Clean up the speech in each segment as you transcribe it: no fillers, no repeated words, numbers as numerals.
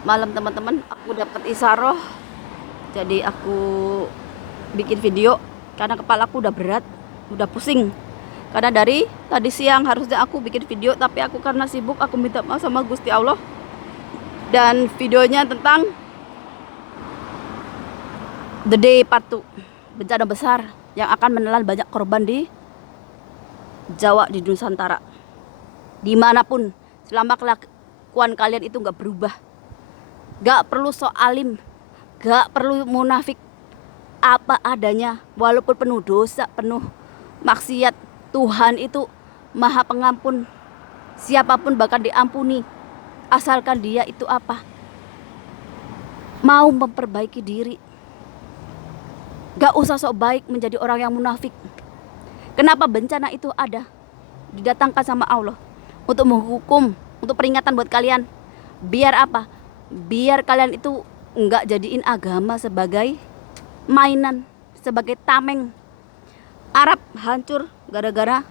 Malam teman-teman, aku dapat isaroh. Jadi aku bikin video karena kepala aku udah berat, udah pusing. Karena dari tadi siang harusnya aku bikin video, tapi aku karena sibuk, aku minta maaf sama Gusti Allah. Dan videonya tentang The Day Part 2, bencana besar yang akan menelan banyak korban di Jawa, di Nusantara. Dimanapun, selama kelakuan kalian itu nggak berubah, gak perlu sok alim, gak perlu munafik, apa adanya, walaupun penuh dosa, penuh maksiat, Tuhan itu maha pengampun. Siapapun bahkan diampuni, asalkan dia itu apa, mau memperbaiki diri. Gak usah sok baik menjadi orang yang munafik. Kenapa bencana itu ada, didatangkan sama Allah untuk menghukum, untuk peringatan buat kalian. Biar apa? Biar kalian itu nggak jadiin agama sebagai mainan, sebagai tameng. Arab hancur gara-gara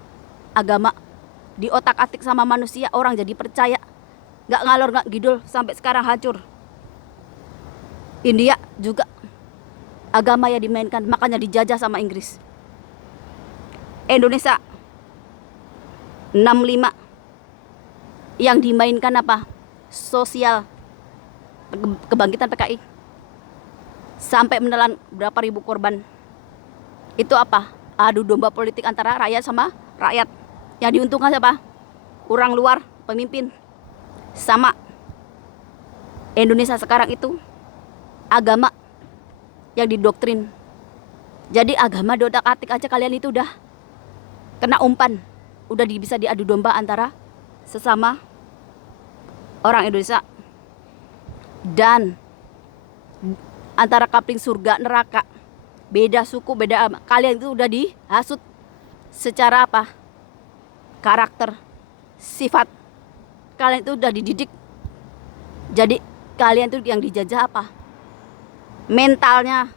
agama di otak-atik sama manusia, orang jadi percaya, nggak ngalor nggak gidul, sampai sekarang hancur. India juga agama yang dimainkan, makanya dijajah sama Inggris. Indonesia 65 yang dimainkan apa? Sosial, kebangkitan PKI, sampai menelan berapa ribu korban. Itu apa? Adu domba politik antara rakyat sama rakyat. Yang diuntungkan siapa? Orang luar, pemimpin. Sama Indonesia sekarang itu agama yang didoktrin. Jadi agama di otak-atik aja kalian itu udah kena umpan, udah bisa diadu domba antara sesama orang Indonesia, dan antara kapling surga neraka, beda suku, beda agama. Kalian itu udah dihasut secara apa? Karakter, sifat. Kalian itu udah dididik. Jadi kalian itu yang dijajah apa? Mentalnya.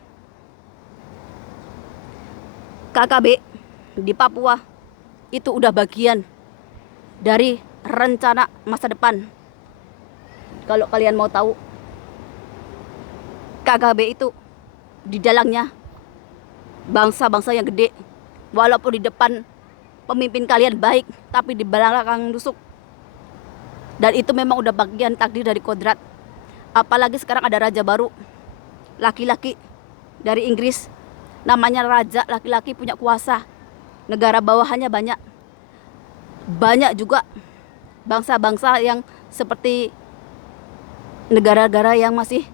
KKB di Papua itu udah bagian dari rencana masa depan. Kalau kalian mau tahu, KKB itu di dalangnya bangsa-bangsa yang gede. Walaupun di depan pemimpin kalian baik, tapi di belakang nusuk. Dan itu memang udah bagian takdir dari kodrat. Apalagi sekarang ada raja baru, laki-laki dari Inggris. Namanya raja, laki-laki, punya kuasa. Negara bawahannya banyak. Banyak juga bangsa-bangsa yang seperti negara-negara yang masih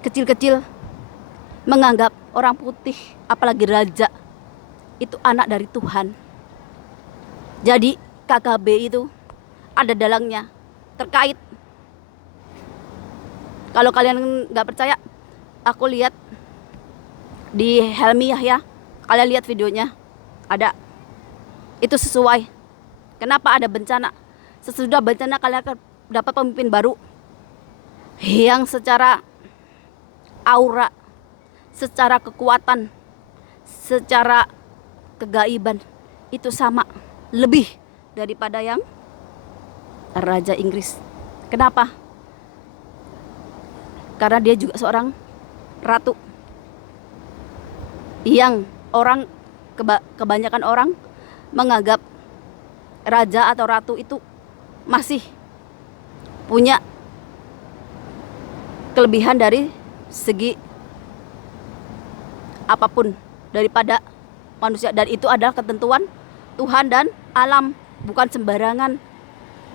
kecil-kecil menganggap orang putih, apalagi raja, itu anak dari Tuhan. Jadi KKB itu ada dalangnya terkait. Kalau kalian nggak percaya, aku lihat di Helmi Yahya, kalian lihat videonya, ada. Itu sesuai. Kenapa ada bencana? Sesudah bencana kalian akan dapat pemimpin baru yang secara aura, secara kekuatan, secara kegaiban itu sama, lebih daripada yang Raja Inggris. Kenapa? Karena dia juga seorang ratu yang orang, kebanyakan orang menganggap raja atau ratu itu masih punya kelebihan dari segi apapun daripada manusia, dan itu adalah ketentuan Tuhan dan alam, bukan sembarangan.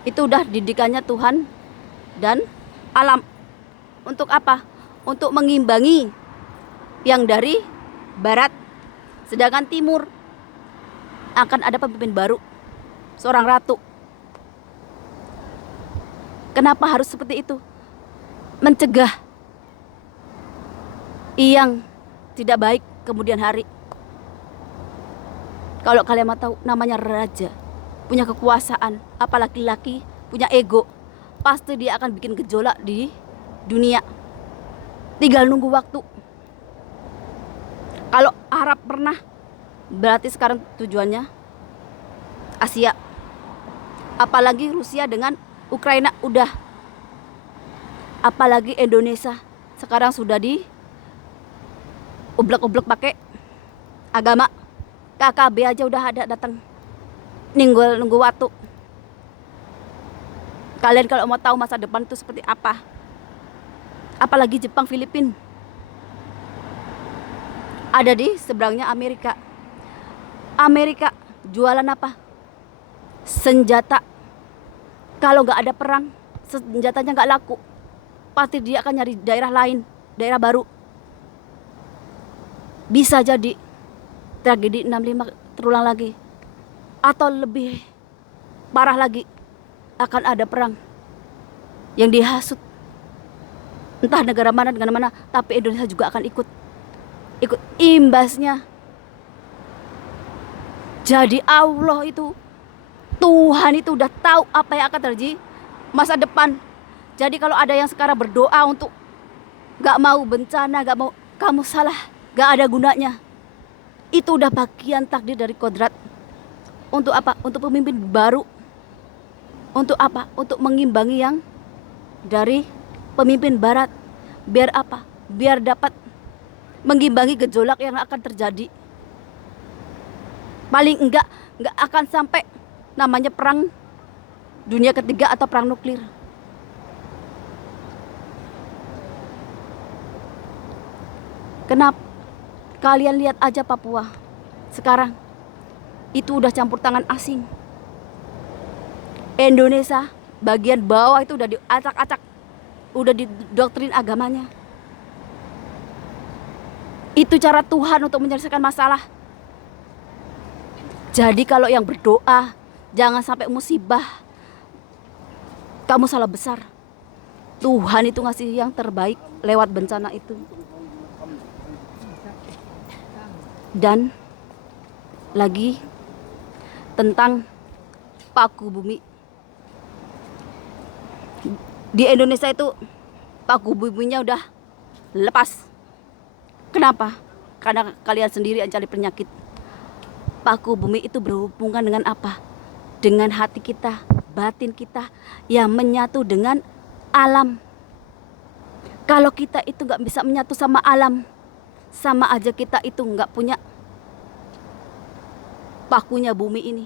Itu udah didikannya Tuhan dan alam. Untuk apa? Untuk mengimbangi yang dari barat, sedangkan timur akan ada pemimpin baru, seorang ratu. Kenapa harus seperti itu? Mencegah yang tidak baik kemudian hari. Kalau kalian mau tahu, namanya raja, punya kekuasaan, apalagi laki, punya ego, pasti dia akan bikin gejolak di dunia. Tinggal nunggu waktu. Kalau Arab pernah, berarti sekarang tujuannya Asia. Apalagi Rusia dengan Ukraina udah. Apalagi Indonesia sekarang sudah di ublek-ublek pakai agama. KKB aja udah ada datang nunggu waktu. Kalian kalau mau tahu masa depan itu seperti apa, apalagi Jepang, Filipina, ada di seberangnya Amerika. Amerika jualan apa? Senjata. Kalau nggak ada perang, senjatanya nggak laku, pasti dia akan nyari daerah lain, daerah baru. Bisa jadi tragedi 65 terulang lagi, atau lebih parah lagi, akan ada perang yang dihasut entah negara mana, tapi Indonesia juga akan ikut imbasnya. Jadi Allah itu, Tuhan itu udah tahu apa yang akan terjadi masa depan. Jadi kalau ada yang sekarang berdoa untuk gak mau bencana, gak mau, kamu salah, gak ada gunanya. Itu udah bagian takdir dari kodrat. Untuk apa? Untuk pemimpin baru. Untuk apa? Untuk mengimbangi yang dari pemimpin barat. Biar apa? Biar dapat mengimbangi gejolak yang akan terjadi. Paling enggak akan sampai namanya perang dunia ketiga atau perang nuklir. Kenapa? Kalian lihat aja Papua sekarang, itu udah campur tangan asing. Indonesia bagian bawah itu udah diacak-acak, udah didoktrin agamanya. Itu cara Tuhan untuk menyelesaikan masalah. Jadi kalau yang berdoa jangan sampai musibah, kamu salah besar. Tuhan itu ngasih yang terbaik lewat bencana itu. Dan lagi tentang paku bumi. Di Indonesia itu paku buminya udah lepas. Kenapa? Karena kalian sendiri yang cari penyakit. Paku bumi itu berhubungan dengan apa? Dengan hati kita, batin kita yang menyatu dengan alam. Kalau kita itu gak bisa menyatu sama alam, sama aja kita itu nggak punya pakunya bumi ini.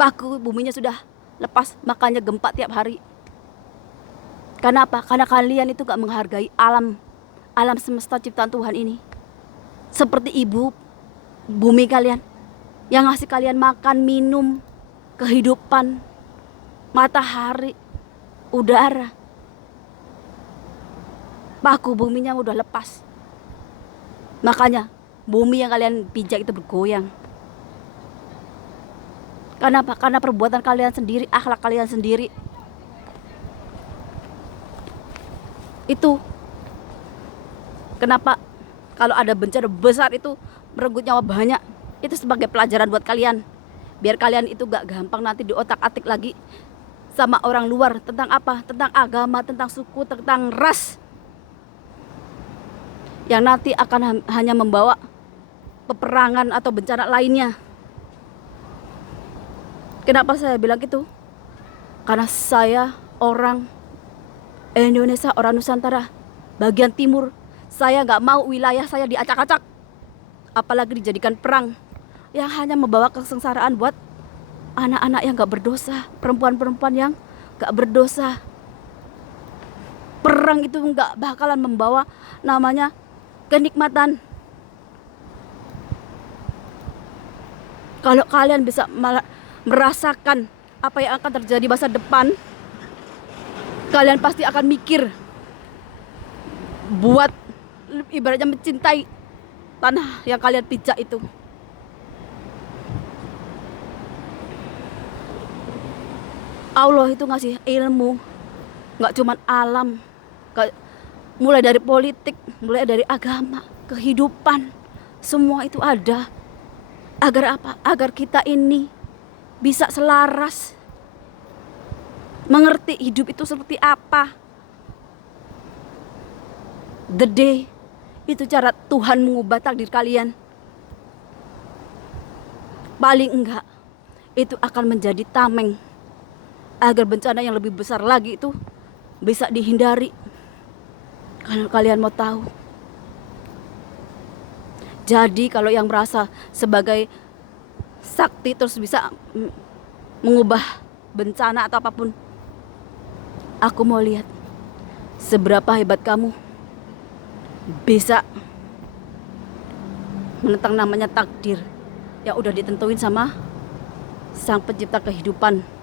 Paku buminya sudah lepas, makanya gempa tiap hari. Kenapa? Karena kalian itu nggak menghargai alam, alam semesta ciptaan Tuhan ini. Seperti ibu bumi kalian yang ngasih kalian makan, minum, kehidupan, matahari, udara. Paku buminya udah lepas. Makanya bumi yang kalian pijak itu bergoyang. Kenapa? Karena perbuatan kalian sendiri, akhlak kalian sendiri. Itu kenapa kalau ada bencana besar itu merenggut nyawa banyak. Itu sebagai pelajaran buat kalian. Biar kalian itu gak gampang nanti diotak-atik lagi sama orang luar. Tentang apa? Tentang agama, tentang suku, tentang ras. Yang nanti akan hanya membawa peperangan atau bencana lainnya. Kenapa saya bilang gitu? Karena saya orang Indonesia, orang Nusantara, bagian timur. Saya gak mau wilayah saya diacak-acak, apalagi dijadikan perang yang hanya membawa kesengsaraan buat anak-anak yang gak berdosa, perempuan-perempuan yang gak berdosa. Perang itu gak bakalan membawa namanya kenikmatan. Kalau kalian bisa merasakan apa yang akan terjadi masa depan, kalian pasti akan mikir buat ibaratnya mencintai tanah yang kalian pijak itu. Allah itu ngasih ilmu, gak cuman alam, mulai dari politik, mulai dari agama, kehidupan, semua itu ada. Agar apa? Agar kita ini bisa selaras, mengerti hidup itu seperti apa. The day itu cara Tuhan mengubah takdir kalian. Paling enggak itu akan menjadi tameng agar bencana yang lebih besar lagi itu bisa dihindari. Kalau kalian mau tahu. Jadi kalau yang merasa sebagai sakti terus bisa mengubah bencana atau apapun, aku mau lihat seberapa hebat kamu bisa menentang namanya takdir yang udah ditentuin sama Sang Pencipta kehidupan.